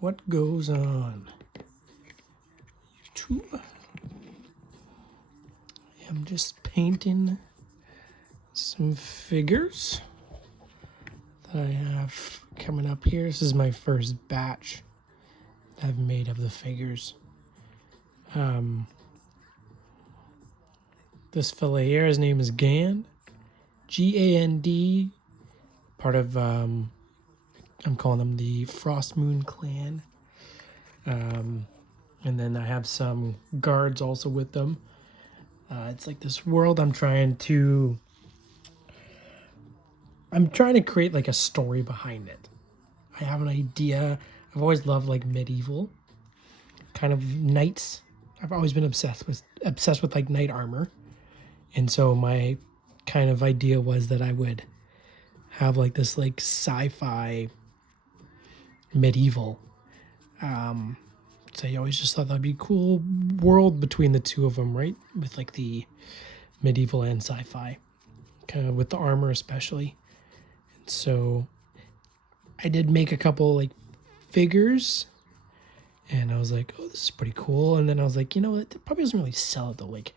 What goes on? I'm just painting some figures that I have coming up here. This is my first batch I've made of the figures. This fella here, his name is Gand, Gand, part of, I'm calling them the Frost Moon clan. And then I have some guards also with them. It's like this world I'm trying to create like a story behind it. I have an idea. I've always loved like medieval kind of knights. I've always been obsessed with like knight armor. And so my kind of idea was that I would have like this like sci-fi medieval. So I always just thought that'd be a cool world between the two of them, right? With like the medieval and sci-fi, kind of with the armor especially. And so I did make a couple like figures, and I was like, oh, this is pretty cool. And then I was like, you know, it probably doesn't really sell it though. Like,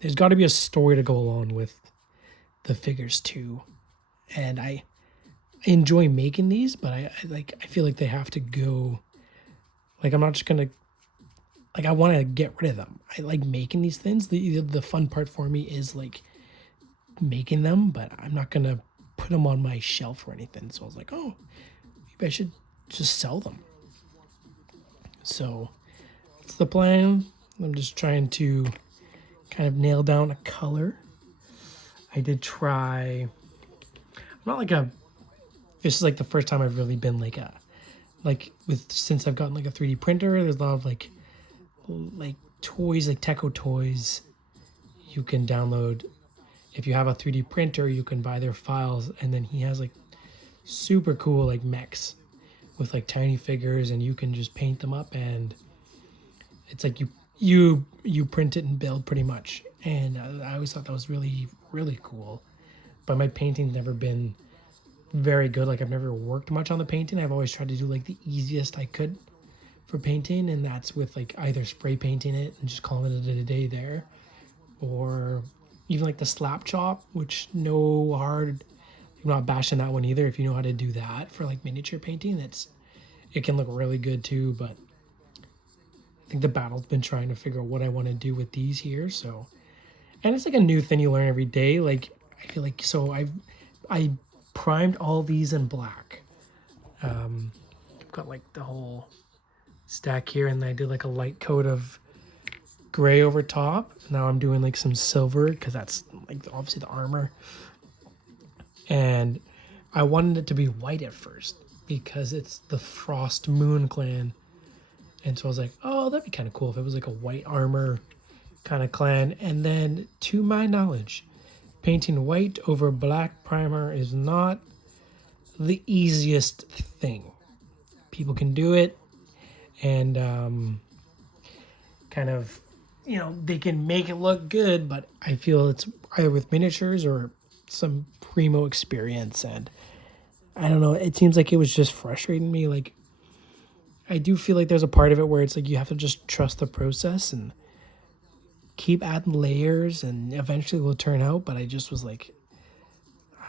there's got to be a story to go along with the figures too. And I enjoy making these, but I feel like they have to go. Like, I'm not just gonna, like, I want to get rid of them. I like making these things. The fun part for me is like making them, but I'm not gonna put them on my shelf or anything. So I was like, oh, maybe I should just sell them. So that's the plan. I'm just trying to kind of nail down a color. I did try, this is like the first time I've really been since I've gotten like a 3D printer, there's a lot of like toys, like Teco toys you can download. If you have a 3D printer, you can buy their files, and then he has like super cool like mechs with like tiny figures, and you can just paint them up, and it's like you print it and build pretty much. And I always thought that was really, really cool. But my painting's never been very good. Like, I've never worked much on the painting. I've always tried to do like the easiest I could for painting, and that's with like either spray painting it and just calling it a day there, or even like the slap chop, which I'm not bashing that one either. If you know how to do that for like miniature painting, it can look really good too. But I think the battle's been trying to figure out what I want to do with these here. So, and it's like a new thing you learn every day. Like, I feel like, so I primed all these in black. I've got like the whole stack here, and I did like a light coat of gray over top. Now I'm doing like some silver because that's like obviously the armor. And I wanted it to be white at first because it's the Frost Moon clan. And so I was like, oh, that'd be kind of cool if it was like a white armor kind of clan. And then, to my knowledge, painting white over black primer is not the easiest thing. People can do it, and kind of, they can make it look good, but I feel it's either with miniatures or some primo experience. And I don't know, it seems like it was just frustrating me. Like, I do feel like there's a part of it where it's like you have to just trust the process and keep adding layers, and eventually it will turn out. But I just was like,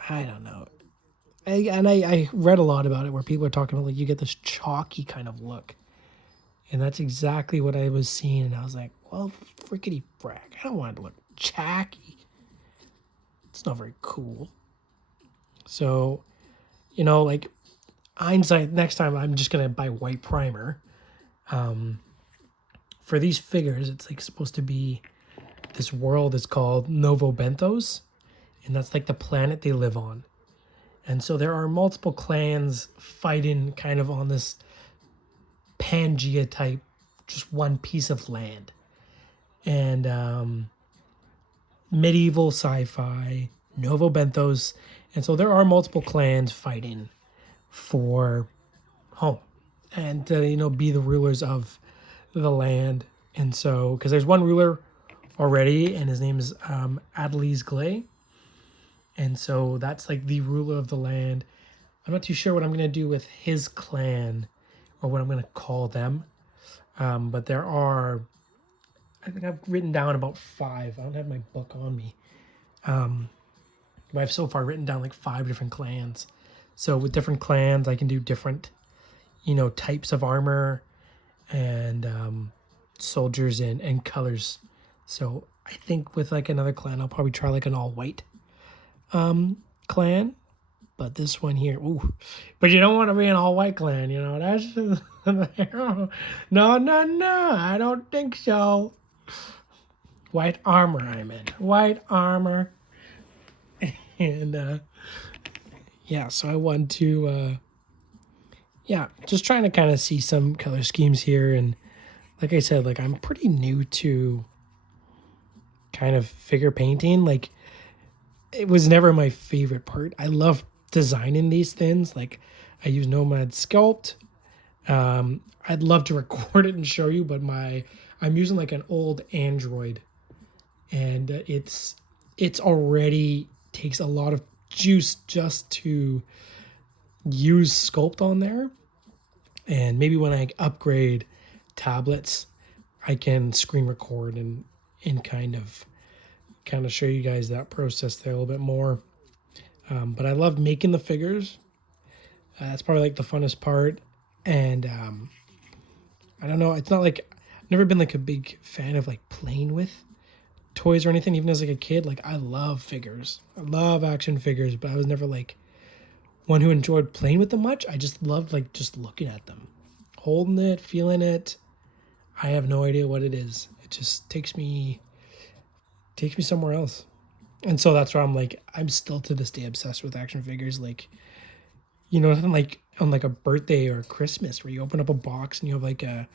I don't know. I read a lot about it where people are talking about like you get this chalky kind of look. And that's exactly what I was seeing. And I was like, well, frickety frack. I don't want it to look chalky. It's not very cool. So, like, hindsight, next time I'm just going to buy white primer. For these figures, it's like supposed to be, this world is called Novo benthos. And that's like the planet they live on. And so there are multiple clans fighting kind of on this Pangea type, just one piece of land. And medieval sci-fi, Novo benthos. And so there are multiple clans fighting for home and to, be the rulers of the land. And so, because there's one ruler already, and his name is Adeliz Glay. And so that's like the ruler of the land. I'm not too sure what I'm going to do with his clan or what I'm going to call them. But there are, I think I've written down about 5. I don't have my book on me. But I've so far written down like 5 different clans. So with different clans, I can do different, types of armor and soldiers and colors. So I think with like another clan, I'll probably try like an all white clan. But this one here, ooh. But you don't want to be an all white clan, That's just, no. I don't think so. White armor, I meant. White armor. And yeah, so I want to just trying to kind of see some color schemes here. And like I said, like I'm pretty new to kind of figure painting. Like it was never my favorite part. I love designing these things. Like I use Nomad Sculpt. I'd love to record it and show you, but I'm using like an old Android, and it's already takes a lot of juice just to use Sculpt on there. And maybe when I upgrade tablets, I can screen record and kind of show you guys that process there a little bit more. But I love making the figures. That's probably like the funnest part. And I don't know. It's not like I've never been like a big fan of like playing with toys or anything. Even as like a kid, like I love figures. I love action figures, but I was never like one who enjoyed playing with them much. I just loved like just looking at them, holding it, feeling it. I have no idea what it is. It just takes me somewhere else. And so that's why I'm still to this day obsessed with action figures. Like, nothing like on like a birthday or Christmas where you open up a box and you have like a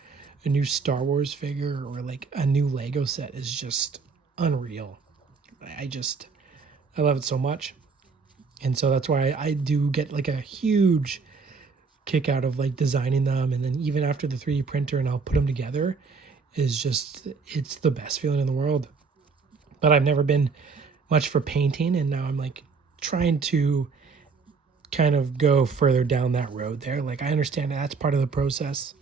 new Star Wars figure or like a new Lego set is just unreal. I love it so much. And so that's why I do get like a huge kick out of like designing them. And then even after the 3D printer and I'll put them together it's the best feeling in the world. But I've never been much for painting, and now I'm like trying to kind of go further down that road there. Like I understand that's part of the process.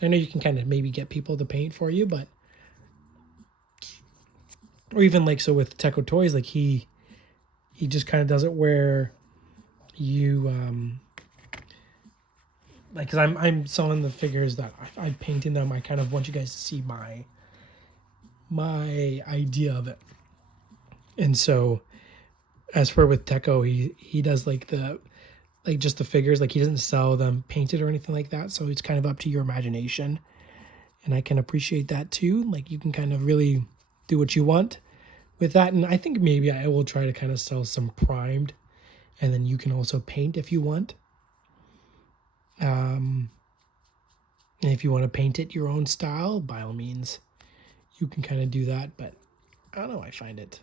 I know you can kind of maybe get people to paint for you, but or even like so with Teco Toys, like he just kind of does it where you like, because I'm selling the figures that I'm painting them. I kind of want you guys to see my idea of it. And so as for with Teco, he does like just the figures. Like he doesn't sell them painted or anything like that. So it's kind of up to your imagination. And I can appreciate that too. Like you can kind of really do what you want with that. And I think maybe I will try to kind of sell some primed, and then you can also paint if you want. And if you want to paint it your own style, by all means, you can kind of do that. But I don't know, I find it,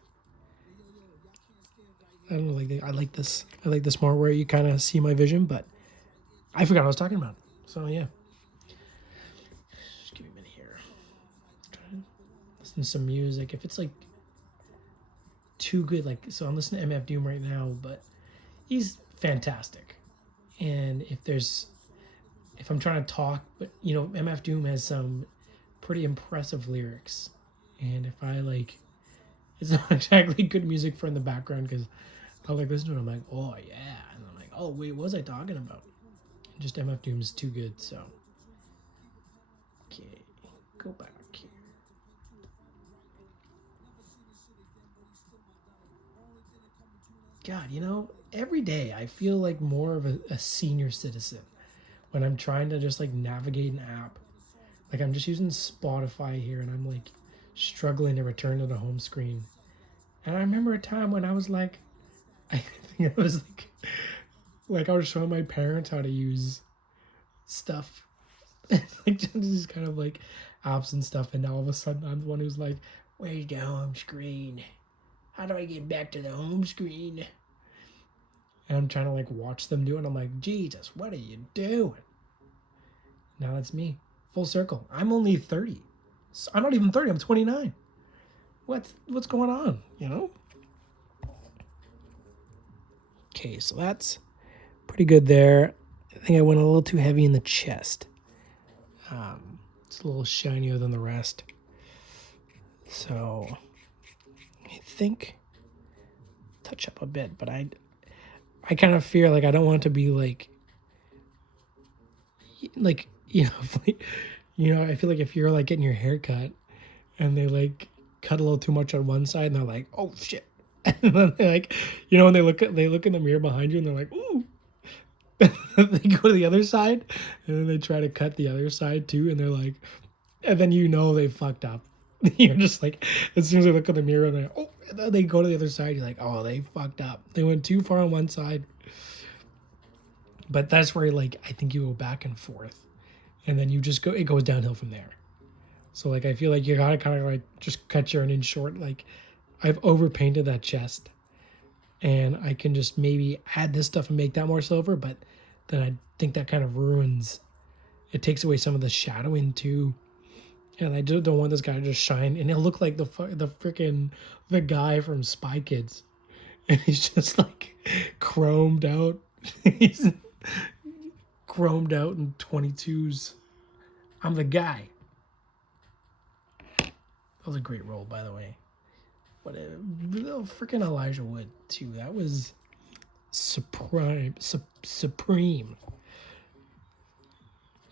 I don't know, like I like this more where you kind of see my vision, but I forgot what I was talking about. So yeah. Just give me a minute here. Trying to listen to some music. If it's like too good, like, so I'm listening to MF Doom right now, but he's fantastic. And if I'm trying to talk, but MF Doom has some pretty impressive lyrics. And if I like, it's not exactly good music for in the background, because I'll like listen to it, I'm like, oh yeah. And I'm like, oh wait, what was I talking about? And just MF Doom's too good, so. Okay, go back here. God, every day I feel like more of a senior citizen when I'm trying to just like navigate an app. Like I'm just using Spotify here and I'm like struggling to return to the home screen. And I remember a time when I was like, I think I was like I was showing my parents how to use stuff. Like just kind of like apps and stuff. And now all of a sudden I'm the one who's like, where's the home screen? How do I get back to the home screen? And I'm trying to like watch them do it. And I'm like, Jesus, what are you doing? Now that's me. Full circle. I'm only 30. I'm not even 30. I'm 29. What's going on? Okay, so that's pretty good there. I think I went a little too heavy in the chest. It's a little shinier than the rest. So I think touch up a bit, but I kind of fear like I don't want it to be like I feel like if you're like getting your hair cut and they like cut a little too much on one side and they're like, oh shit. And then they like, when they look in the mirror behind you and they're like, ooh. They go to the other side and then they try to cut the other side too, and they're like, and then they fucked up. You're just like, as soon as they look in the mirror and they're like, oh, and then they go to the other side, you're like, oh, they fucked up. They went too far on one side. But that's where like I think you go back and forth. And then it goes downhill from there. So like I feel like you gotta kind of like just cut your onion short. Like I've overpainted that chest, and I can just maybe add this stuff and make that more silver, but then I think that kind of ruins. It takes away some of the shadowing too, and I don't want this guy to just shine and it'll look like the guy from Spy Kids, and he's just like chromed out. He's chromed out in 22s. I'm the guy. That was a great role, by the way. What a freaking Elijah Wood too. That was supreme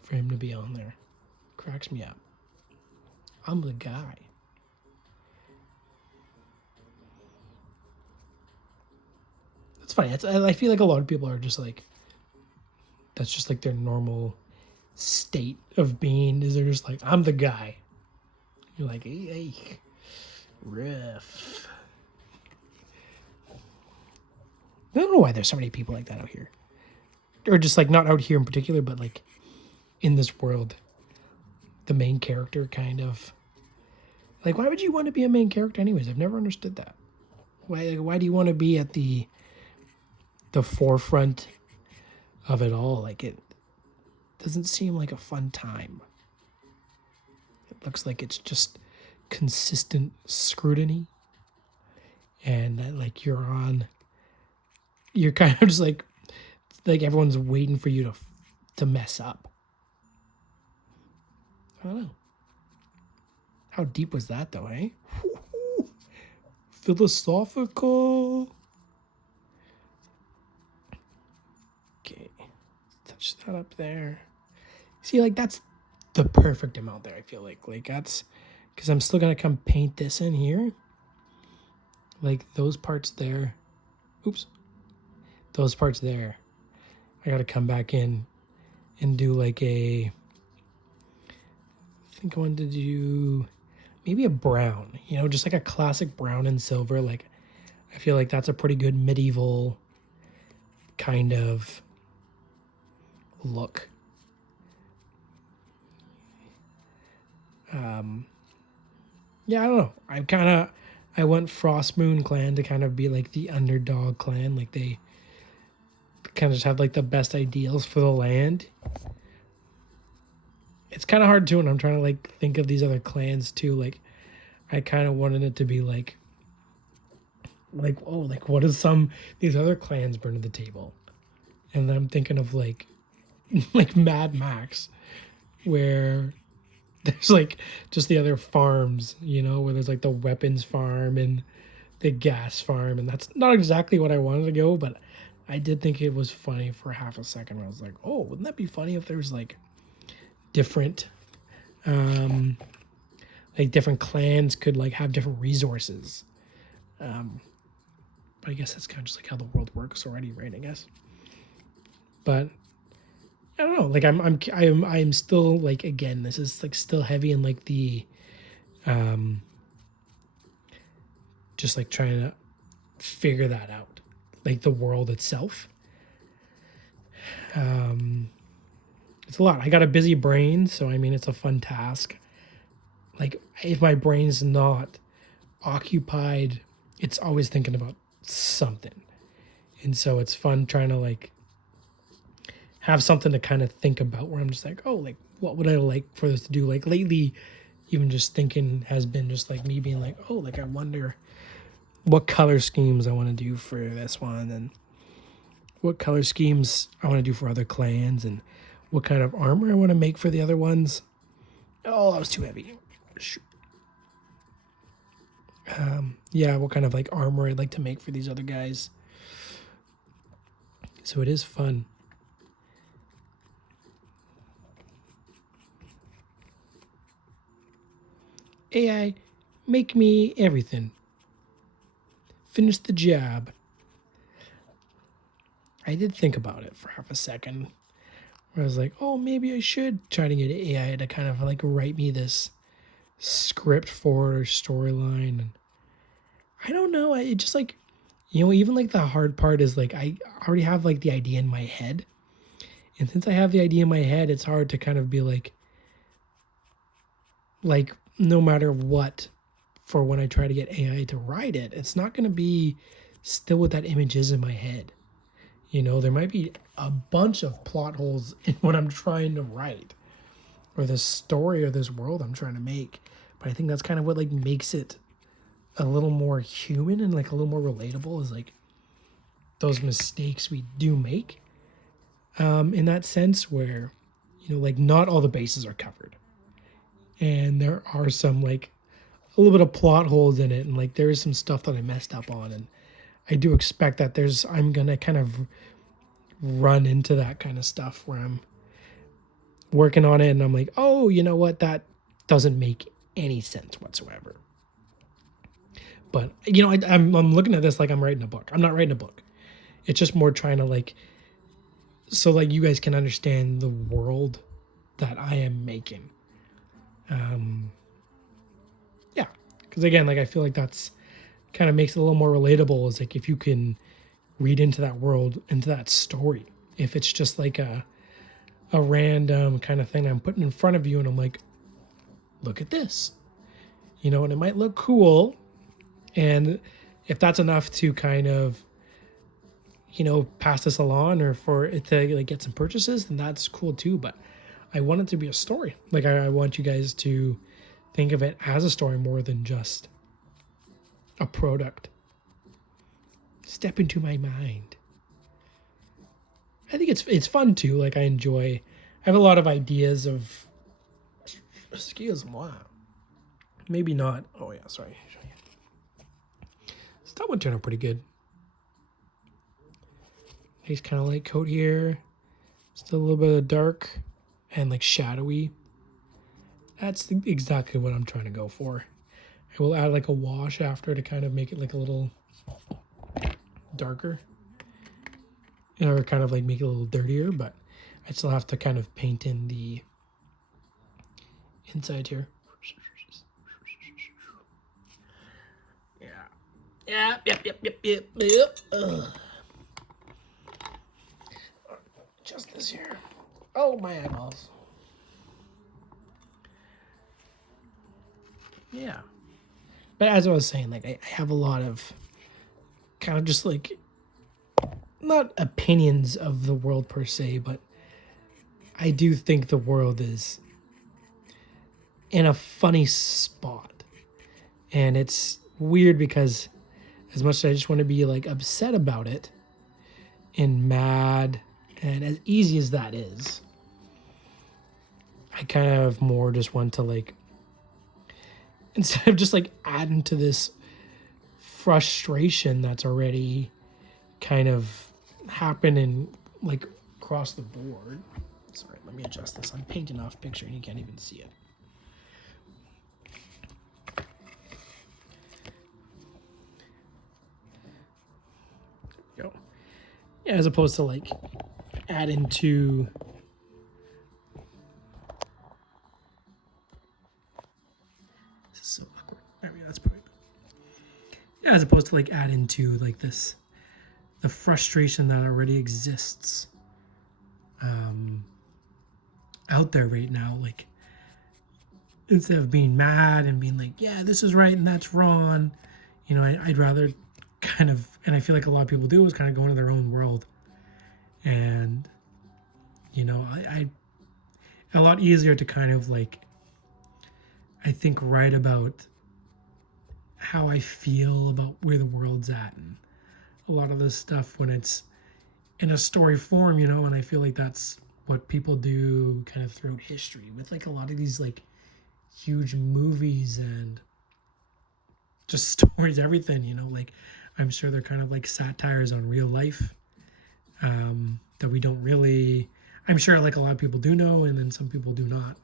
for him to be on there. Cracks me up. I'm the guy. It's funny. I feel like a lot of people are just like, that's just like their normal state of being, is they're just like, I'm the guy. You're like, hey, rough. I don't know why there's so many people like that out here. Or just like not out here in particular, but like in this world. The main character kind of. Like, why would you want to be a main character anyways? I've never understood that. Why do you want to be at the forefront of it all? Like, it doesn't seem like a fun time. It looks like it's just consistent scrutiny, and like you're kind of just like everyone's waiting for you to mess up. I don't know. How deep was that though, eh? Philosophical. Okay, touch that up there. See, like that's the perfect amount there. I feel like that's because I'm still gonna come paint this in here. Like those parts there. Oops. Those parts there. I gotta come back in and do like I think I wanted to do maybe a brown, just like a classic brown and silver. Like, I feel like that's a pretty good medieval kind of look. Yeah, I don't know. I want Frost Moon Clan to kind of be like the underdog clan. Like they kind of just have like the best ideals for the land. It's kind of hard too, and I'm trying to like think of these other clans too. Like, I kind of wanted it to be like what does these other clans bring to the table? And then I'm thinking of like Mad Max, where there's like just the other farms, where there's like the weapons farm and the gas farm, and that's not exactly what I wanted to go, but I did think it was funny for half a second where I was like, oh, wouldn't that be funny if there was like different different clans could like have different resources. But I guess that's kind of just like how the world works already, right? I guess. But I don't know. Like I'm still like, again, this is like still heavy in like the just like trying to figure that out, like the world itself. It's a lot. I got a busy brain, so I mean it's a fun task. Like if my brain's not occupied, it's always thinking about something. And so it's fun trying to like have something to kind of think about where I'm just like, oh, like what would I like for this to do? Like lately, even just thinking has been just like me being like, oh, like I wonder what color schemes I want to do for this one, and what color schemes I want to do for other clans and what kind of armor I want to make for the other ones. Oh, that was too heavy. Shoot. Yeah, what kind of like armor I'd like to make for these other guys. So it is fun. AI, make me everything. Finish the job. I did think about it for half a second. Where I was like, oh, maybe I should try to get AI to kind of like write me this script for storyline. And I don't know. It just like, even like the hard part is like I already have like the idea in my head. And since I have the idea in my head, it's hard to kind of be like no matter what, for when I try to get AI to write it, it's not going to be still what that image is in my head. There might be a bunch of plot holes in what I'm trying to write or this story or this world I'm trying to make. But I think that's kind of what like makes it a little more human and like a little more relatable is like those mistakes we do make in that sense where, like not all the bases are covered. And there are some like a little bit of plot holes in it. And like there is some stuff that I messed up on. And I do expect that I'm going to kind of run into that kind of stuff where I'm working on it and I'm like, oh, you know what? That doesn't make any sense whatsoever. But, I'm looking at this like I'm writing a book. I'm not writing a book. It's just more trying to like, so like you guys can understand the world that I am making. Yeah. Because again, like I feel like that's kind of makes it a little more relatable is like if you can read into that world, into that story. If it's just like a random kind of thing I'm putting in front of you and I'm like, look at this. And it might look cool. And if that's enough to kind of, pass this along or for it to like get some purchases, then that's cool too. But I want it to be a story. Like I want you guys to think of it as a story more than just a product. Step into my mind. I think it's fun too. Like I have a lot of ideas of, excuse me, wow. Maybe not. Oh yeah, sorry. So that one turned out pretty good. Nice kind of light coat here. Still a little bit of dark and like shadowy. That's exactly what I'm trying to go for. I will add like a wash after to kind of make it like a little darker. Or kind of like make it a little dirtier, but I still have to kind of paint in the inside here. Yeah. Yep. Just this here. Oh, my eyeballs. Yeah. But as I was saying, like I have a lot of kind of just like not opinions of the world per se, but I do think the world is in a funny spot. And it's weird because as much as I just want to be like upset about it and mad, and as easy as that is, I kind of more just want to like, instead of just like adding to this frustration that's already kind of happening like across the board. Sorry, let me adjust this. I'm painting off picture and you can't even see it. Go. Yeah, as opposed to like adding to this is so awkward. I mean, that's probably yeah, as opposed to like adding to like this the frustration that already exists out there right now. Like instead of being mad and being like, yeah, this is right and that's wrong, I'd rather kind of, and I feel like a lot of people do, is kind of go into their own world. And, I a lot easier to kind of like, I think, write about how I feel about where the world's at and a lot of this stuff when it's in a story form, you know, and I feel like that's what people do kind of throughout history with like a lot of these like huge movies and just stories, everything, you know, like I'm sure they're kind of like satires on real life that we don't really, I'm sure like a lot of people do know, and then some people do not.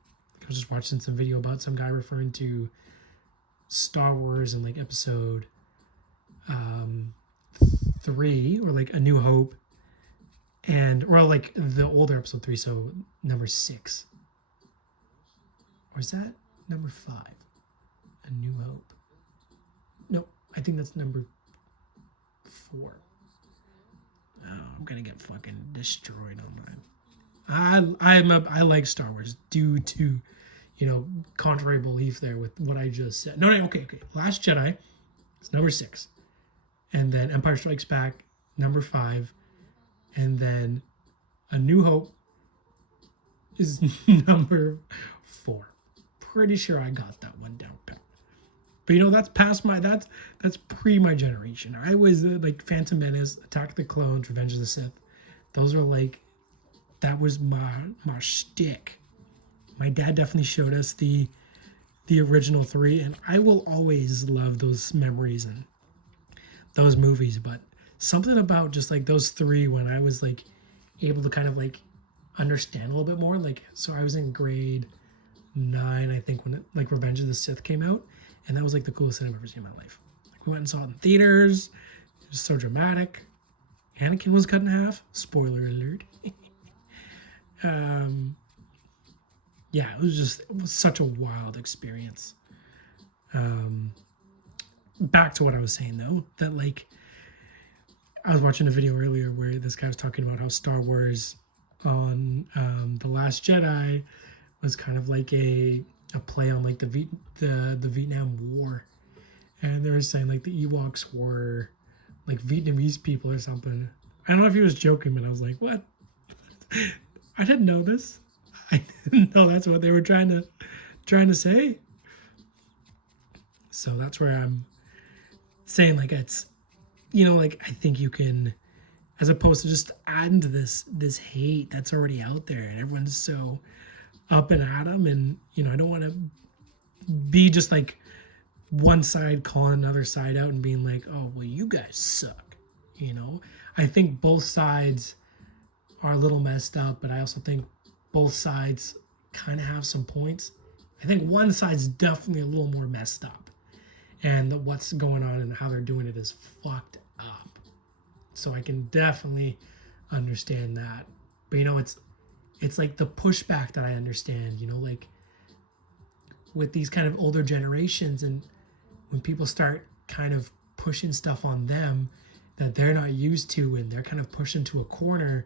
I was just watching some video about some guy referring to Star Wars and like episode 3 or like A New Hope, and or like the older episode 3, so number 6, or is that number 5? A New Hope. Nope, I think that's number 4. Oh, I'm gonna get fucking destroyed online. I like Star Wars due to, you know, contrary belief there with what I just said. No, okay. Last Jedi is number 6, and then Empire Strikes Back number 5, and then A New Hope is number 4. Pretty sure I got that one down pat. But you know, that's past my that's pre my generation. I was like Phantom Menace, Attack of the Clones, Revenge of the Sith. Those are like, that was my shtick. My dad definitely showed us the original 3, and I will always love those memories and those movies. But something about just like those 3, when I was like able to kind of like understand a little bit more. Like, so I was in grade 9, I think, when like Revenge of the Sith came out, and that was like the coolest thing I've ever seen in my life. Like, we went and saw it in theaters. It was so dramatic. Anakin was cut in half. Spoiler alert. Yeah, it was such a wild experience. Back to what I was saying though, that like I was watching a video earlier where this guy was talking about how Star Wars on The Last Jedi was kind of like a play on like the Vietnam War, and they were saying like the Ewoks were like Vietnamese people or something. I don't know if he was joking, but I was like, what? I didn't know this. I didn't know that's what they were trying to say. So that's where I'm saying like it's, you know, like I think you can, as opposed to just adding to this hate that's already out there and everyone's so up and at them, and you know, I don't want to be just like one side calling another side out and being like, oh well, you guys suck, you know. I think both sides are a little messed up, but I also think both sides kind of have some points. I think one side's definitely a little more messed up, and what's going on and how they're doing it is fucked up. So I can definitely understand that. But you know, it's like the pushback that I understand, you know, like with these kind of older generations, and when people start kind of pushing stuff on them that they're not used to, and they're kind of pushed into a corner,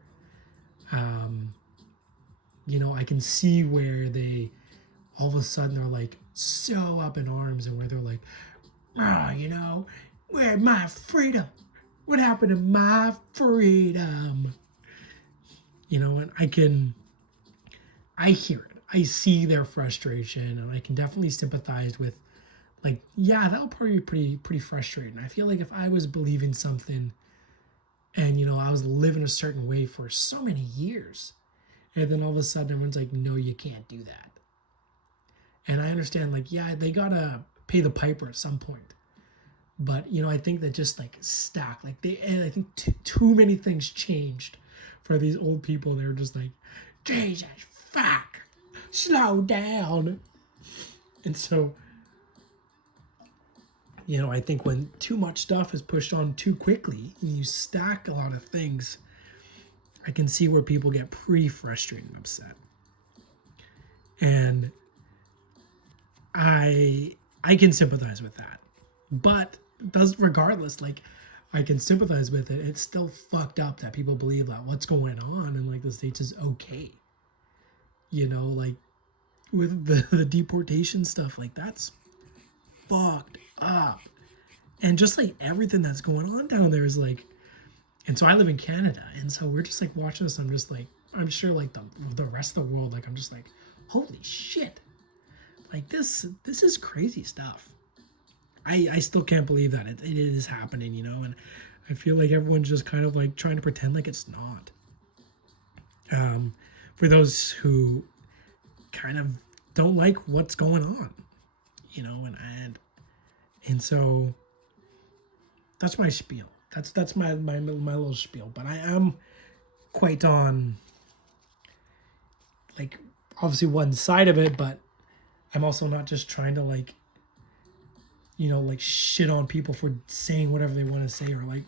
you know, I can see where they all of a sudden are like so up in arms, and where they're like, you know, where's my freedom? What happened to my freedom? You know, and I hear it. I see their frustration, and I can definitely sympathize with, like, yeah, that would probably be pretty frustrating. I feel like if I was believing something and, you know, I was living a certain way for so many years, and then all of a sudden everyone's like, no, you can't do that. And I understand, like, yeah, they gotta pay the piper at some point. But, you know, I think that just like stack, like I think too many things changed for these old people. They were just like, Jesus, fuck, slow down. And so, you know, I think when too much stuff is pushed on too quickly and you stack a lot of things, I can see where people get pretty frustrated and upset. And I can sympathize with that. But regardless, like, I can sympathize with it. It's still fucked up that people believe that what's going on in like the States is okay. You know, like with the deportation stuff, like that's fucked up. And just like everything that's going on down there is like, and so I live in Canada, and so we're just like watching this. I'm just like, I'm sure like the rest of the world, like I'm just like, holy shit, like this is crazy stuff. I still can't believe that it is happening, you know. And I feel like everyone's just kind of like trying to pretend like it's not. For those who kind of don't like what's going on, and so that's my spiel. That's my little spiel. But I am quite on, like, obviously one side of it, but I'm also not just trying to like, like shit on people for saying whatever they want to say or like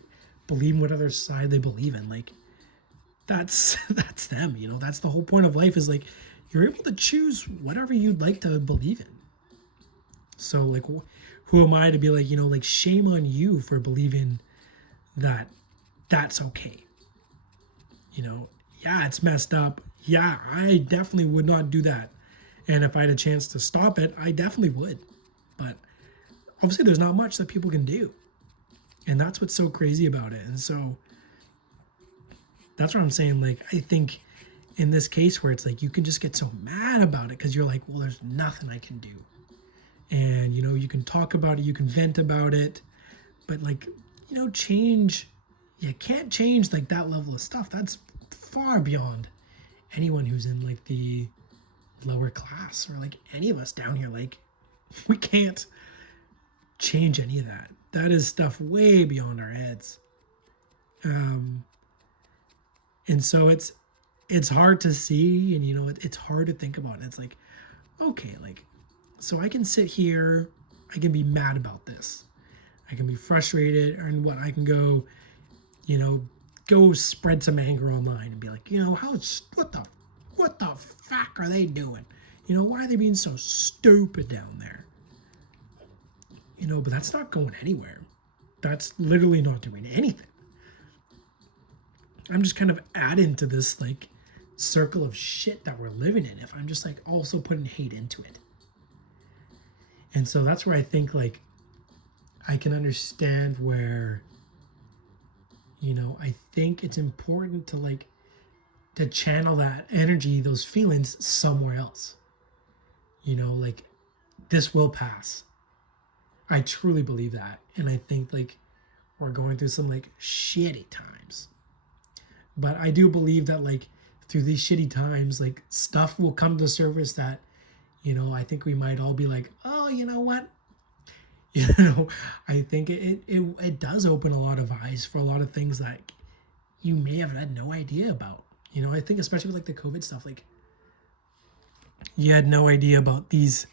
believing what other side they believe in. Like that's them. That's the whole point of life, is like you're able to choose whatever you'd like to believe in. So like, who am I to be like, like shame on you for believing that that's okay? Yeah, it's messed up. Yeah, I definitely would not do that. And if I had a chance to stop it, I definitely would. But obviously there's not much that people can do. And that's what's so crazy about it. And so that's what I'm saying. Like, I think in this case where it's like you can just get so mad about it because you're like, well, there's nothing I can do. And, you can talk about it, you can vent about it, but like, change, you can't change like that level of stuff. That's far beyond anyone who's in like the lower class, or like any of us down here. Like, we can't change any of that. That is stuff way beyond our heads. And so it's hard to see, and it's hard to think about. And it's like, okay, like, so I can sit here, I can be mad about this, I can be frustrated, and I can go, go spread some anger online and be like, what the fuck are they doing? Why are they being so stupid down there? But that's not going anywhere. That's literally not doing anything. I'm just kind of adding to this like circle of shit that we're living in if I'm just like also putting hate into it. And so that's where I think like I can understand where, I think it's important to like to channel that energy, those feelings somewhere else. Like, this will pass. I truly believe that. And I think like we're going through some like shitty times. But I do believe that like through these shitty times, like stuff will come to the surface that, I think we might all be like, oh, you know what? I think it does open a lot of eyes for a lot of things that you may have had no idea about. I think especially with like the COVID stuff, like you had no idea about these.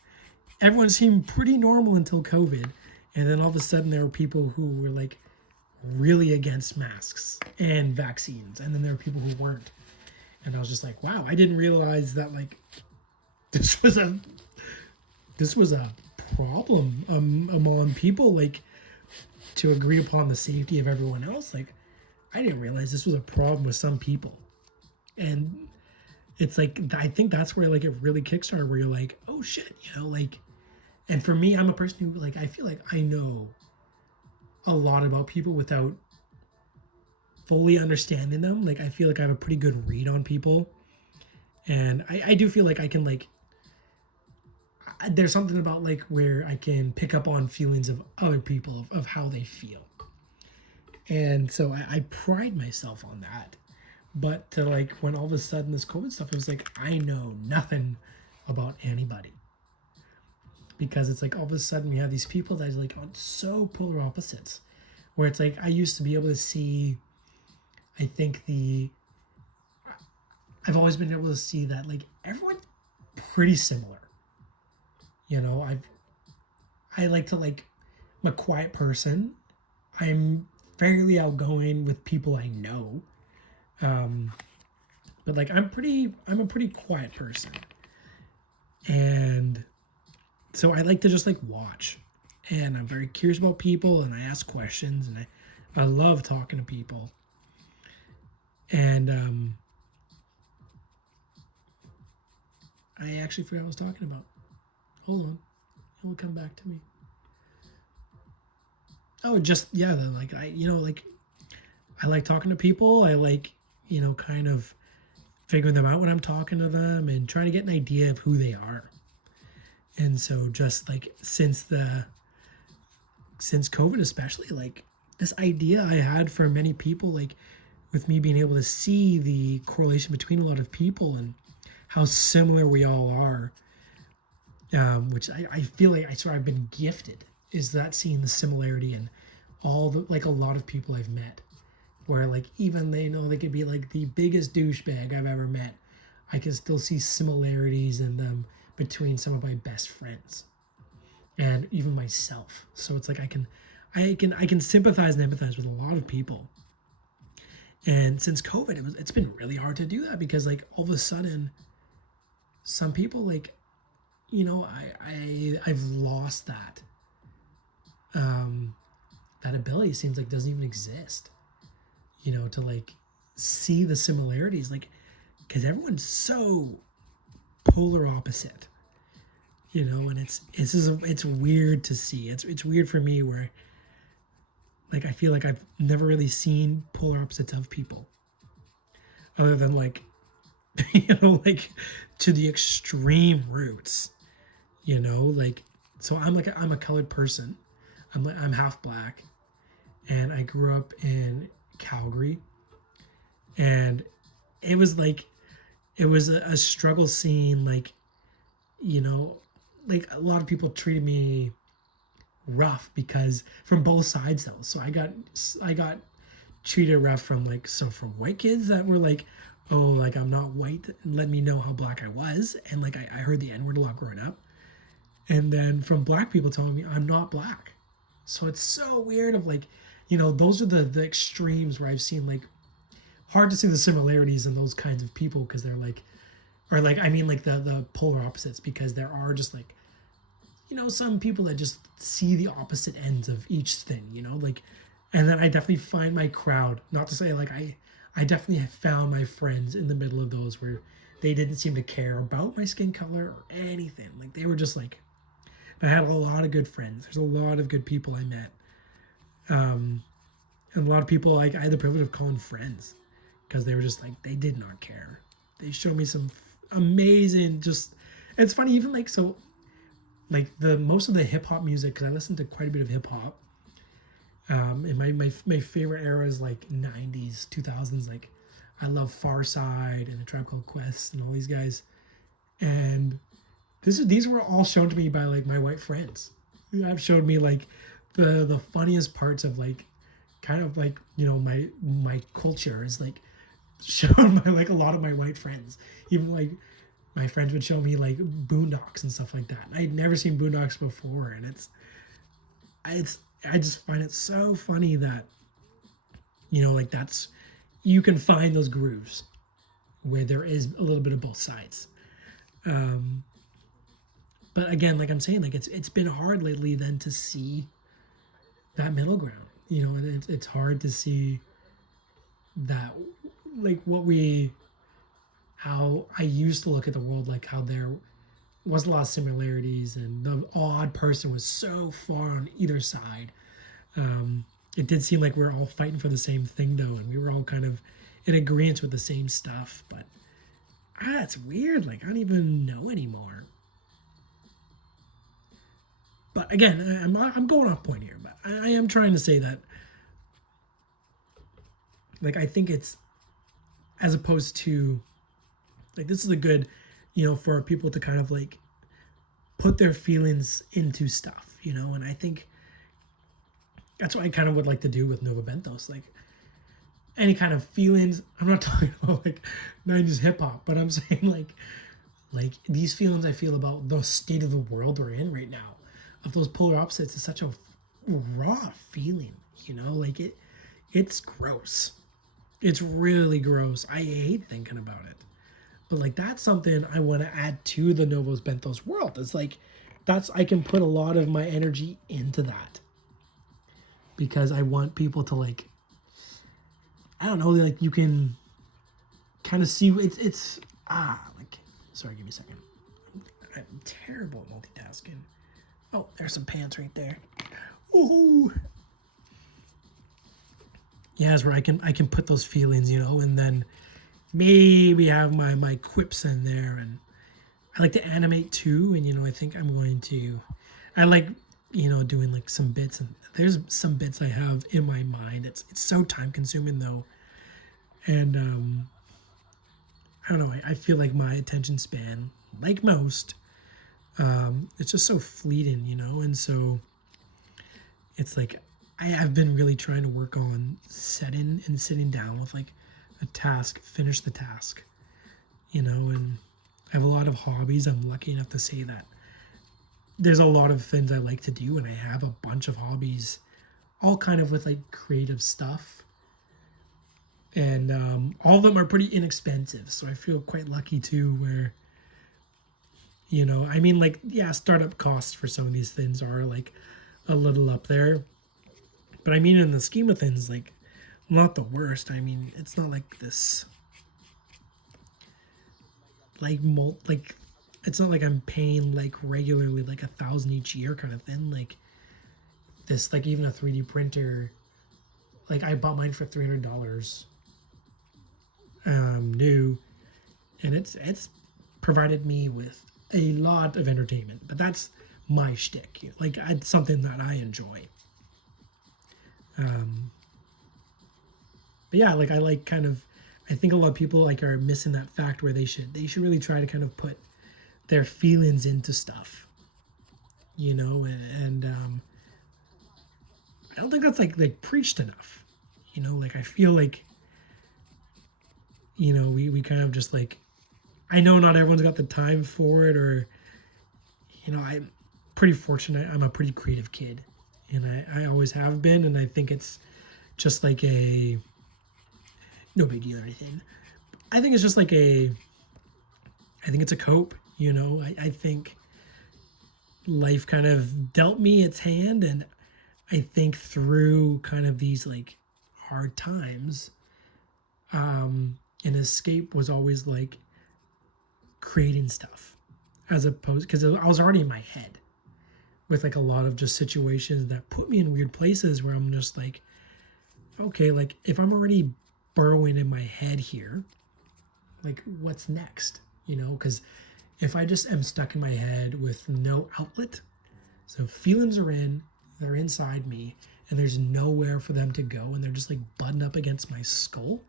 Everyone seemed pretty normal until COVID. And then all of a sudden there were people who were like really against masks and vaccines. And then there were people who weren't. And I was just like, wow, I didn't realize that like this was a problem among people, like to agree upon the safety of everyone else. Like, I didn't realize this was a problem with some people. And it's like, I think that's where like it really kickstarted, where you're like, oh shit, like, and for me, I'm a person who like, I feel like I know a lot about people without fully understanding them. Like, I feel like I have a pretty good read on people. And I do feel like I can like, there's something about like where I can pick up on feelings of other people, of how they feel. And so I pride myself on that. But to like, when all of a sudden this COVID stuff, it was like, I know nothing about anybody. Because it's like all of a sudden we have these people that are like on so polar opposites. Where it's like, I used to be able to see, I think I've always been able to see that like everyone's pretty similar. I like to like, I'm a quiet person. I'm fairly outgoing with people I know. But like, I'm a pretty quiet person. And so I like to just like watch. And I'm very curious about people, and I ask questions, and I love talking to people. And I actually forgot what I was talking about. Hold on. It will come back to me. Oh, just, yeah, then like I like talking to people. I like, kind of figuring them out when I'm talking to them and trying to get an idea of who they are. And so just like since COVID especially, like this idea I had for many people, like with me being able to see the correlation between a lot of people and how similar we all are, which I feel like I sort of I've been gifted, is that seeing the similarity in all the, like a lot of people I've met, where like even they know they could be like the biggest douchebag I've ever met, I can still see similarities in them between some of my best friends and even myself. So it's like I can sympathize and empathize with a lot of people. And since COVID, it's been really hard to do that because like all of a sudden, some people like, I've lost that. That ability seems like doesn't even exist. To like see the similarities, like because everyone's so polar opposite. And it's weird to see. It's weird for me where like I feel like I've never really seen polar opposites of people, other than like like to the extreme roots. Like so I'm a colored person. I'm half black, and I grew up in Calgary, and it was like it was a struggle seeing like like a lot of people treated me rough because from both sides though. So I got treated rough from like from white kids that were like, oh, like I'm not white, and let me know how black I was, and like I heard the N-word a lot growing up, and then from black people telling me I'm not black. So it's so weird of like, those are the extremes where I've seen like hard to see the similarities in those kinds of people because they're like, or like I mean like the polar opposites, because there are just like some people that just see the opposite ends of each thing, like, and then I definitely find my crowd, not to say like I definitely have found my friends in the middle of those where they didn't seem to care about my skin color or anything. Like they were just like, I had a lot of good friends. There's a lot of good people I met. And a lot of people like I had the privilege of calling friends because they were just like, they did not care. They showed me some amazing, just, it's funny, even like, so like the most of the hip hop music, because I listened to quite a bit of hip hop. And my favorite era is like 90s, 2000s. Like I love Farside and the Tribe Called Quest and all these guys. And these were all shown to me by like my white friends. I've showed me like the funniest parts of like kind of like my culture is like shown by like a lot of my white friends. Even like my friends would show me like Boondocks and stuff like that. I'd never seen Boondocks before, and I just find it so funny that like that's, you can find those grooves where there is a little bit of both sides. But again, like I'm saying, like it's been hard lately then to see that middle ground, and it's hard to see that like how I used to look at the world, like how there was a lot of similarities and the odd person was so far on either side. It did seem like we were all fighting for the same thing though, and we were all kind of in agreement with the same stuff, but it's weird, like I don't even know anymore. But again, I'm going off point here, but I am trying to say that like I think it's, as opposed to like, this is a good for people to kind of like put their feelings into stuff, and I think that's what I kind of would like to do with Novo Benthos. Like any kind of feelings, I'm not talking about like 90s hip hop, but I'm saying like these feelings I feel about the state of the world we're in right now, of those polar opposites, is such a raw feeling, like it's gross. It's really gross. I hate thinking about it. But like that's something I want to add to the Novos Benthos world. It's like I can put a lot of my energy into that. Because I want people to like, I don't know, like you can kind of see it's like, sorry, give me a second. I'm terrible at multitasking. Oh, there's some pants right there. Ooh. Yeah, it's where I can put those feelings, and then maybe have my quips in there. And I like to animate too, and I think I'm going to, I like doing like some bits, and there's some bits I have in my mind. It's so time consuming though, and I don't know. I feel like my attention span, like most, it's just so fleeting, and so it's like I've been really trying to work on setting and sitting down with like a task, finish the task, and I have a lot of hobbies. I'm lucky enough to say that there's a lot of things I like to do, and I have a bunch of hobbies, all kind of with like creative stuff. And all of them are pretty inexpensive. So I feel quite lucky too, where, I mean, like, yeah, startup costs for some of these things are like a little up there. But I mean, in the scheme of things, like, not the worst. I mean, it's not like this, like, it's not like I'm paying like regularly like 1,000 each year kind of thing. Like, this, like, even a 3D printer, like, I bought mine for $300 new, and it's provided me with a lot of entertainment. But that's my shtick. Like, it's something that I enjoy. But yeah, like, I like kind of, I think a lot of people like are missing that fact where they should really try to kind of put their feelings into stuff, and I don't think that's like preached enough. Like, I feel like, we kind of just like, I know not everyone's got the time for it, or, I'm pretty fortunate. I'm a pretty creative kid, and I always have been. And I think it's just like no big deal or anything. I think it's just like I think it's a cope, I think life kind of dealt me its hand, and I think through kind of these like hard times, an escape was always like creating stuff, as opposed, because I was already in my head with like a lot of just situations that put me in weird places where I'm just like, okay, like, if I'm already burrowing in my head here, like, what's next? Because if I just am stuck in my head with no outlet, so feelings they're inside me, and there's nowhere for them to go, and they're just like buttoned up against my skull,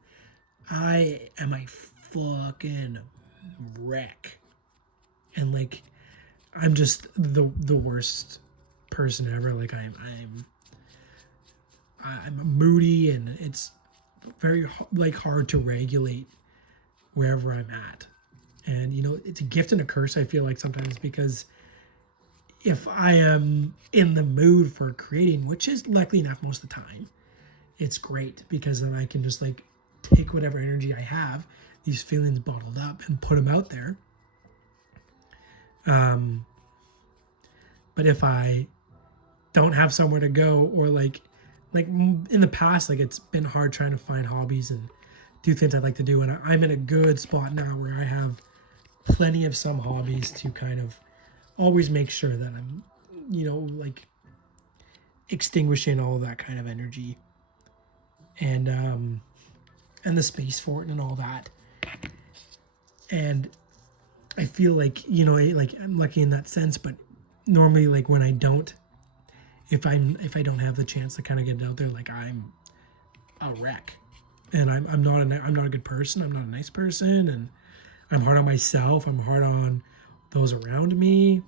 I am a fucking wreck. And like, I'm just the worst person ever. Like, I'm moody, and it's very like hard to regulate wherever I'm at. And it's a gift and a curse, I feel like, sometimes, because if I am in the mood for creating, which is likely enough most of the time, it's great, because then I can just like take whatever energy I have, these feelings bottled up, and put them out there. But if I don't have somewhere to go, or like in the past, like, it's been hard trying to find hobbies and do things I'd like to do, and I'm in a good spot now where I have plenty of some hobbies to kind of always make sure that I'm, like, extinguishing all that kind of energy, and the space for it and all that. And I feel like, like, I'm lucky in that sense, but normally, like, when I don't, if I don't have the chance to kind of get it out there, like, I'm a wreck, and I'm not a good person. I'm not a nice person, and I'm hard on myself. I'm hard on those around me.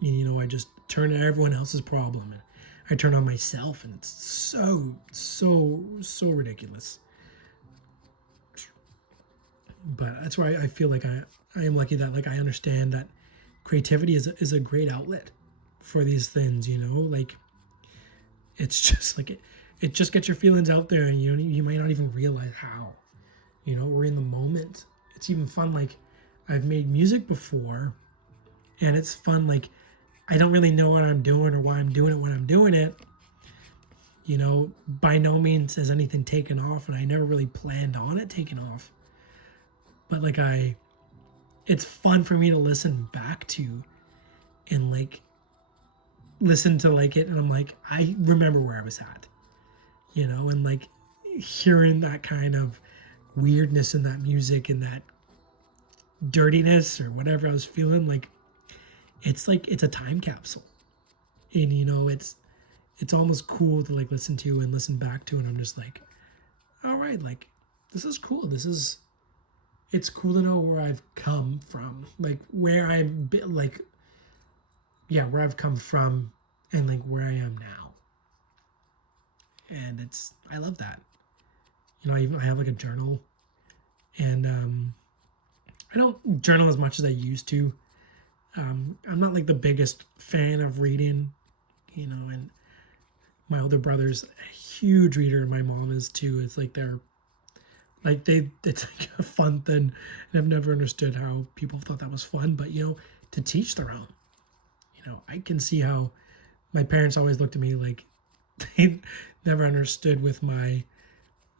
And, I just turn to everyone else's problem, and I turn on myself, and it's so ridiculous. But that's why I feel like I am lucky that, like, I understand that creativity is a great outlet for these things, like, it's just like it just gets your feelings out there, and you might not even realize how, we're in the moment. It's even fun. Like, I've made music before, and it's fun. Like, I don't really know what I'm doing or why I'm doing it when I'm doing it. By no means has anything taken off, and I never really planned on it taking off. But like, it's fun for me to listen back to, and like listen to like it, and I'm like, I remember where I was at, and like hearing that kind of weirdness in that music and that dirtiness or whatever I was feeling, like, it's a time capsule, And it's almost cool to like listen to and listen back to, and I'm just like, all right, like this is cool. It's cool to know where I've come from, like where I've been, like yeah, where I've come from, and like where I am now. And I love that. I have like a journal, and I don't journal as much as I used to. I'm not like the biggest fan of reading, and my older brother's a huge reader, and my mom is too. It's like it's like a fun thing, and I've never understood how people thought that was fun. But to teach their own. I can see how my parents always looked at me like they never understood with my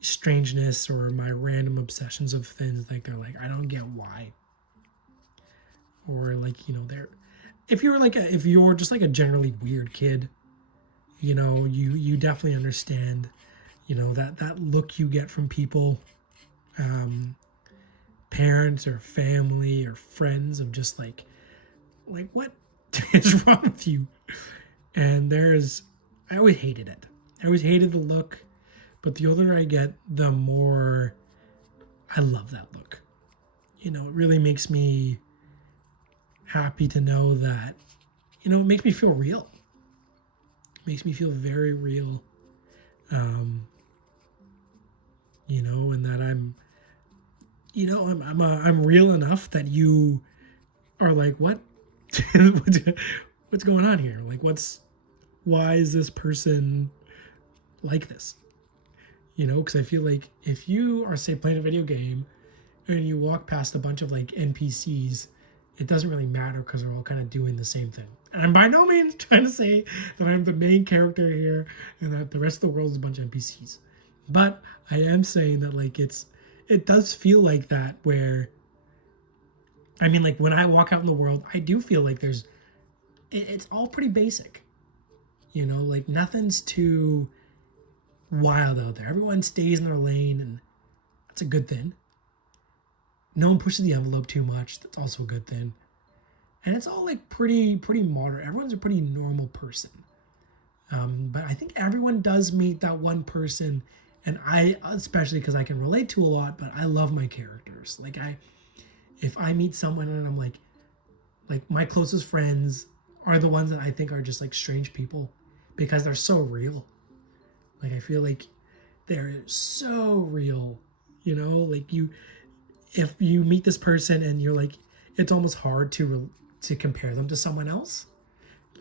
strangeness or my random obsessions of things. Like they're like, I don't get why. Or like, they're if you're just like a generally weird kid, you definitely understand, that look you get from people, parents or family or friends of just like what is wrong with you? And I always hated it. I always hated the look, but the older I get, the more I love that look. It really makes me happy to know that, it makes me feel real. It makes me feel very real. And that I'm real enough that you are like, what? What's going on here? Like, why is this person like this? Because I feel like if you are, say, playing a video game and you walk past a bunch of like NPCs, it doesn't really matter because they're all kind of doing the same thing. And I'm by no means trying to say that I'm the main character here and that the rest of the world is a bunch of NPCs. But I am saying that like it does feel like that where, I mean, like when I walk out in the world, I do feel like it's all pretty basic. Like nothing's too wild out there. Everyone stays in their lane, and that's a good thing. No one pushes the envelope too much. That's also a good thing. And it's all like pretty moderate. Everyone's a pretty normal person. But I think everyone does meet that one person, and I, especially because I can relate to a lot, but I love my characters. Like if I meet someone and I'm like my closest friends are the ones that I think are just like strange people because they're so real. Like I feel like they're so real, like if you meet this person and you're like, it's almost hard to compare them to someone else.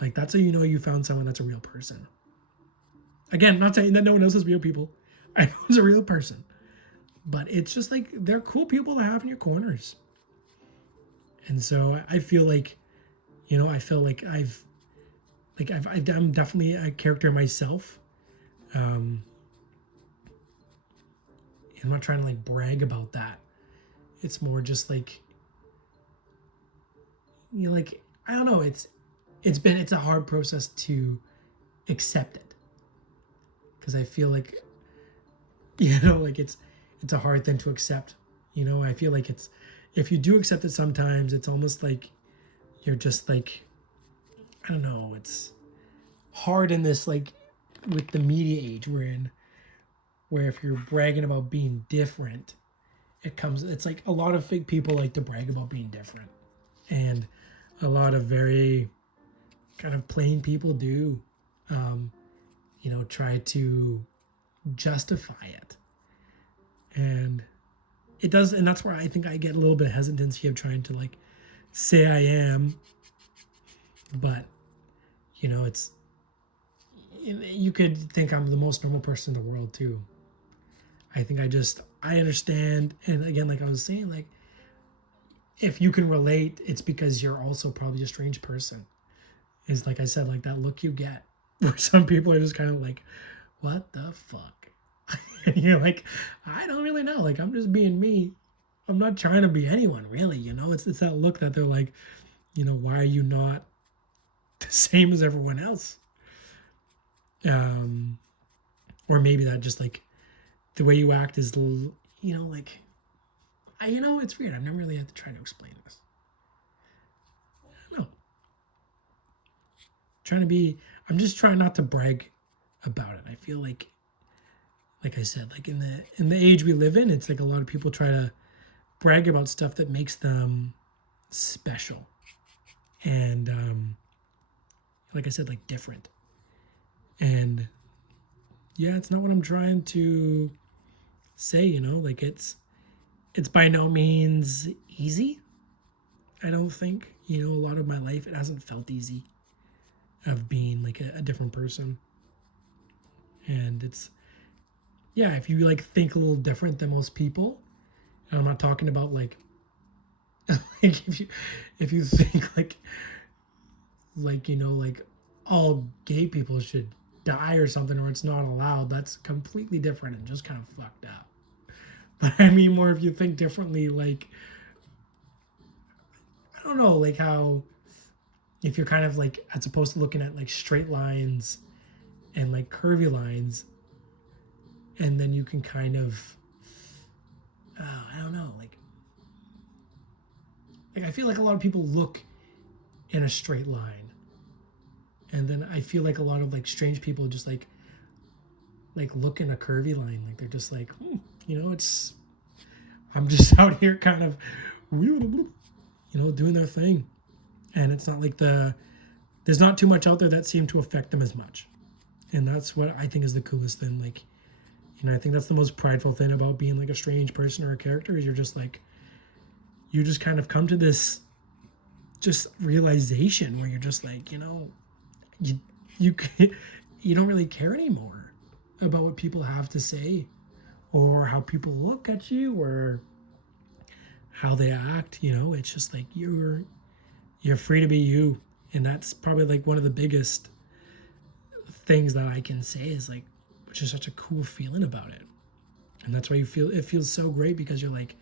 Like that's how you found someone that's a real person. Again, I'm not saying that no one else is real people. I know it's a real person, but it's just like they're cool people to have in your corners. And so I feel like, I'm definitely a character myself. I'm not trying to like brag about that. It's more just like, like I don't know. It's a hard process to accept it because I feel like, like it's a hard thing to accept. I feel like if you do accept it sometimes, it's almost like you're just like, I don't know. It's hard in this like with the media age we're in, where if you're bragging about being different, it's like a lot of fake people like to brag about being different, and a lot of very kind of plain people do try to justify it, and it does, and that's where I think I get a little bit of hesitancy of trying to like say I am, but it's, you could think I'm the most normal person in the world too. I think I understand. And again, like I was saying, like if you can relate, it's because you're also probably a strange person. Is like I said, like that look you get where some people are just kind of like, what the fuck? And you're like, I don't really know. Like I'm just being me. I'm not trying to be anyone really, It's that look that they're like, why are you not the same as everyone else? Or maybe that just like the way you act is, like, it's weird. I've never really had to try to explain this. I don't know. I'm just trying not to brag about it. I feel like I said, like in the age we live in, it's like a lot of people try to brag about stuff that makes them special, and like I said, like different. And yeah, it's not what I'm trying to say. Like it's by no means easy. I don't think. A lot of my life it hasn't felt easy of being like a different person. And it's yeah, if you like think a little different than most people, and I'm not talking about like like if you think like all gay people should die or something, or it's not allowed, that's completely different and just kind of fucked up. But I mean more if you think differently, like I don't know, like how if you're kind of like as opposed to looking at like straight lines and like curvy lines, and then you can kind of I don't know, like I feel like a lot of people look in a straight line, and then I feel like a lot of like strange people just like look in a curvy line, like they're just like it's I'm just out here kind of doing their thing, and it's not like there's not too much out there that seemed to affect them as much. And that's what I think is the coolest thing. Like I think that's the most prideful thing about being like a strange person or a character, is you're just like you just kind of come to this just realization where you're just like you you don't really care anymore about what people have to say, or how people look at you, or how they act. It's just like you're free to be you. And that's probably like one of the biggest things that I can say is like, which is such a cool feeling about it. And that's why it feels so great, because you're like,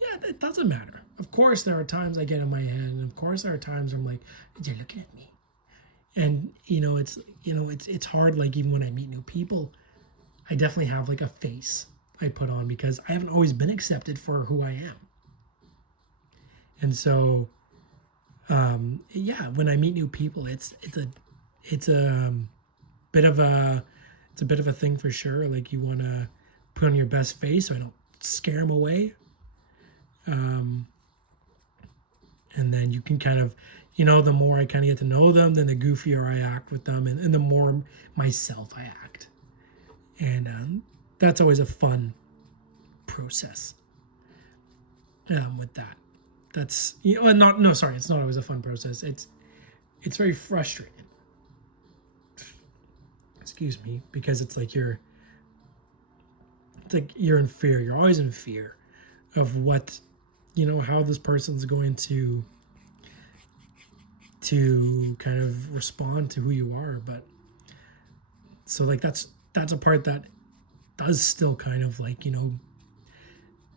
yeah, it doesn't matter. Of course there are times I get in my head, and of course there are times where I'm like, you're looking at me. And it's hard. Like even when I meet new people, I definitely have like a face I put on, because I haven't always been accepted for who I am. And so yeah, when I meet new people, it's a bit of a thing for sure. Like you want to put on your best face so I don't scare them away. And then you can kind of, the more I kind of get to know them, then the goofier I act with them, and the more myself I act. And that's always a fun process with that. That's, sorry, it's not always a fun process. It's very frustrating. Excuse me, because it's like you're in fear. You're always in fear of what, how this person's going to kind of respond to who you are. But so like that's a part that does still kind of like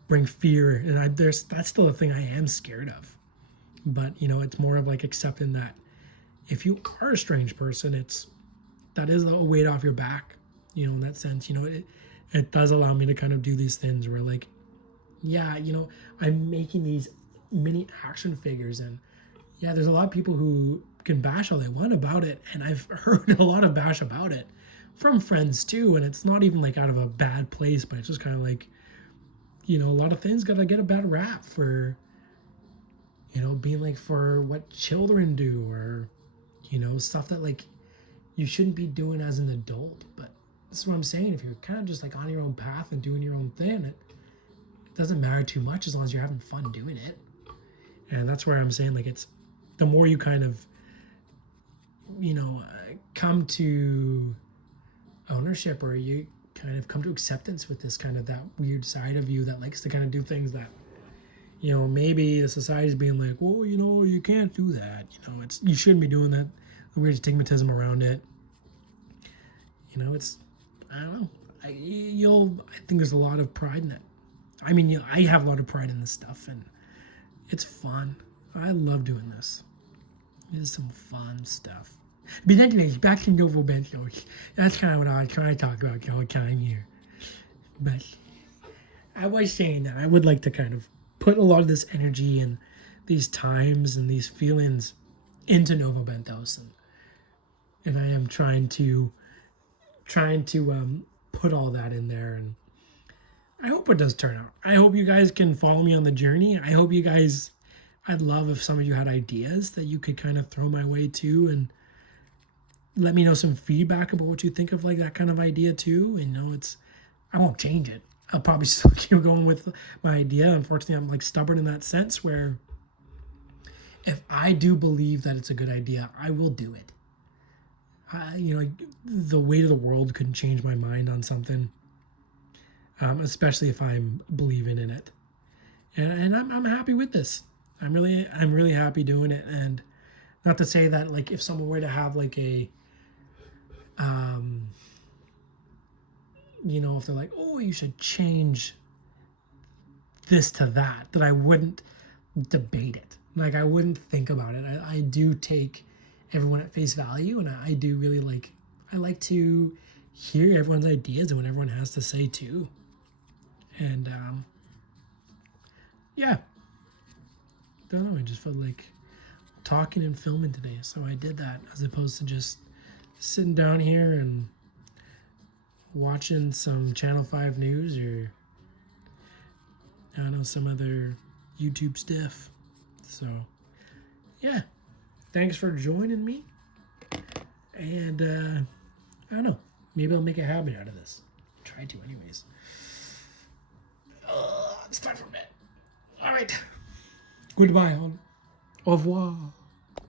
bring fear, and that's still a thing I am scared of. But it's more of like accepting that if you are a strange person, that is a weight off your back, in that sense. It does allow me to kind of do these things where like, yeah, I'm making these mini action figures, and yeah, there's a lot of people who can bash all they want about it, and I've heard a lot of bash about it from friends too, and it's not even like out of a bad place, but it's just kind of like, a lot of things gotta get a bad rap for, being like for what children do, or, stuff that like you shouldn't be doing as an adult. But this is what I'm saying. If you're kind of just like on your own path and doing your own thing, it doesn't matter too much as long as you're having fun doing it. And that's where I'm saying like it's the more you kind of, come to ownership, or you kind of come to acceptance with this kind of that weird side of you that likes to kind of do things that, maybe the society's being like, well, you can't do that. You shouldn't be doing that. The weird stigmatism around it. It's, I don't know. I think there's a lot of pride in it. I mean, I have a lot of pride in this stuff, and it's fun. I love doing this. It is some fun stuff. But anyways, back to novo benthos. That's kind of what I try to talk about all the time here. But I was saying that I would like to kind of put a lot of this energy and these times and these feelings into novo benthos. And and I am trying to put all that in there, and I hope it does turn out. I hope you guys can follow me on the journey. I hope you guys, I'd love if some of you had ideas that you could kind of throw my way too, and let me know some feedback about what you think of like that kind of idea too. And I won't change it. I'll probably still keep going with my idea. Unfortunately, I'm like stubborn in that sense where if I do believe that it's a good idea, I will do it. The weight of the world couldn't change my mind on something, especially if I'm believing in it. And I'm happy with this. I'm really happy doing it. And not to say that like if someone were to have like a, if they're like, oh, you should change this to that I wouldn't debate it. Like I wouldn't think about it. I do take everyone at face value, and I do really I like to hear everyone's ideas and what everyone has to say too. And yeah, don't know. I just felt like talking and filming today, so I did that as opposed to just sitting down here and watching some Channel 5 news or I don't know, some other YouTube stuff. So yeah, thanks for joining me, and I don't know, maybe I'll make a habit out of this. Try to anyways. It's time for bed. All right, goodbye, au revoir.